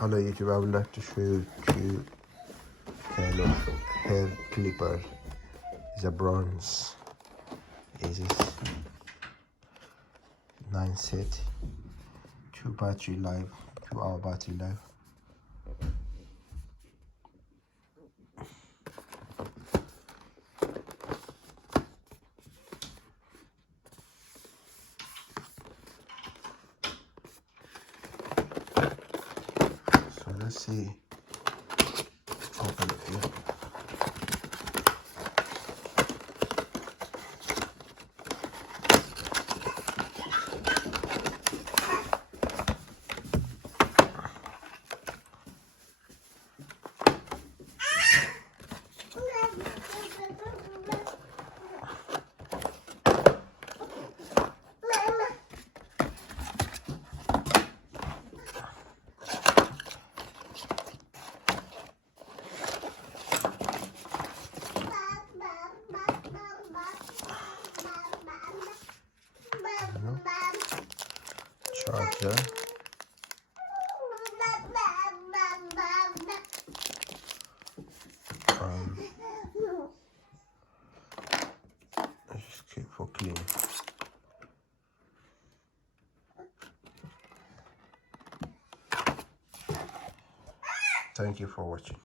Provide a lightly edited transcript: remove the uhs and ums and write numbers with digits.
Hello YouTube, I would like to show you two kind of hair clipper. It's a bronze. Is 9 set, 2 battery life, 2-hour battery life. So let's see. Open it here. Charger. Just keep for clean. Thank you for watching.